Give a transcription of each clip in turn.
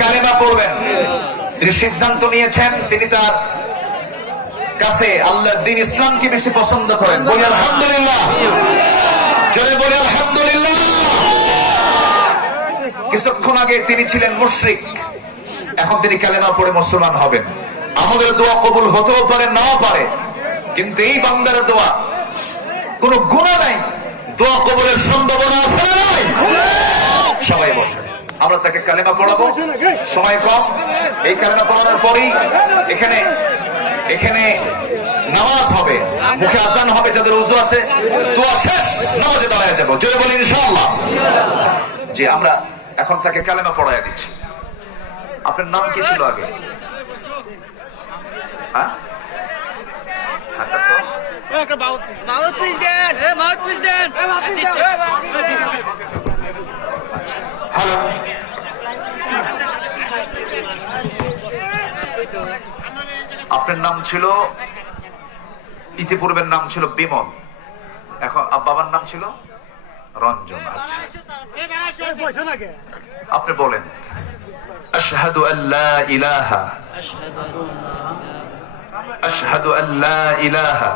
কালেমা পড়বেন। তিনি সিদ্ধান্ত নিয়েছেন, তিনি তার কাছে আল্লাহর দ্বীন ইসলামকে বেশি পছন্দ করেন। বলি আলহামদুলিল্লাহ, জোরে বলি আলহামদুলিল্লাহ। কিছুক্ষণ আগে তিনি ছিলেন মুশরিক, এখন তিনি কালেমা পড়ে মুসলমান হবেন। আমাদের দোয়া কবুল হতেও পারে, নাও পারে, কিন্তু এই বান্দার দোয়া কোনো গুনাহ নাই, দোয়া কবুলের সম্ভাবনা আছে না নাই? সবাই বসে, আমরা তাকে কালেমা পড়াবো, সময় কম। এই কালেমা পড়ানোর পরেই এখানে নামাজ হবে, মুখে আজান হবে, যাদের ওযু আছে দোয়া শেষ, নামাজে দাঁড়ায় যাবো। জোরে বলি ইনশাআল্লাহ। যে আমরা এখন তাকে কালেমা পড়ায় দিচ্ছি। আপনার নাম কি ছিল আগে? হ্যাঁ, আপনার নাম ছিল, ইতিপূর্বের নাম ছিল বিমল, এখন বাবার নাম ছিল রঞ্জন। আপনি বলেন আশহাদু আল্লা ইলাহা, আশহাদু আল্লা ইলাহা,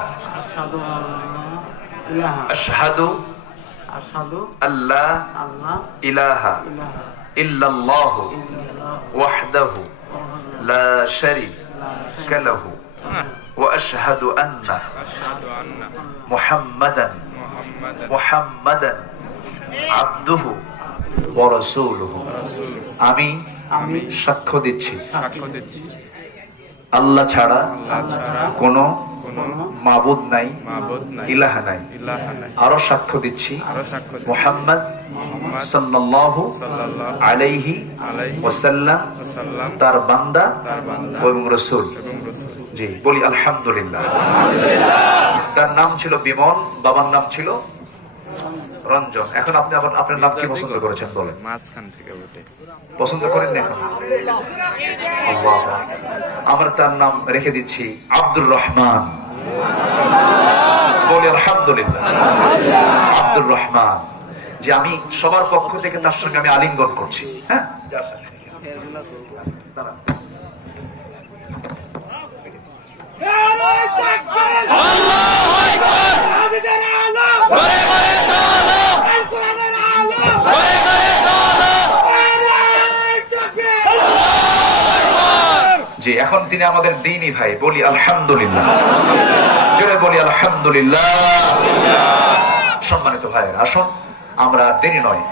আশহাদু আল্লা ইলাহা ইল্লাল্লাহু ওয়াহদাহু লা শারীকা লাহু ওয়া আশহাদু আন্না মুহাম্মাদান আবদুহু ওয়া রাসূলুহু। আমি সাক্ষ্য দিচ্ছি আল্লাহ ছাড়া কোনো মাবুদ নাই, ইলাহা নাই। আরো সাক্ষ্য দিচ্ছি মুহাম্মদ সাল্লাল্লাহু আলাইহি ওয়াসাল্লাম তার বান্দা এবং রাসূল। জি, বলি আলহামদুলিল্লাহ। তার নাম ছিল বিমল, বাবার নাম ছিল রঞ্জন। এখন আপনি আপনার নাম কি পছন্দ করেছেন বলেন? মাঝখান থেকে পছন্দ করেন না? এখন আমরা তার নাম রেখে দিচ্ছি আব্দুর রহমান। বলি আলহামদুলিল্লাহ। আব্দুর রহমান, যে আমি সবার পক্ষ থেকে তার সঙ্গে আমি আলিঙ্গন করছি। হ্যাঁ, জি, এখন তিনি আমাদের দ্বীনি ভাই। বলি আলহামদুলিল্লাহ, জোরে বলি আলহামদুলিল্লাহ। সম্মানিত ভাইয়েরা, আসুন আমরা দেরি নয়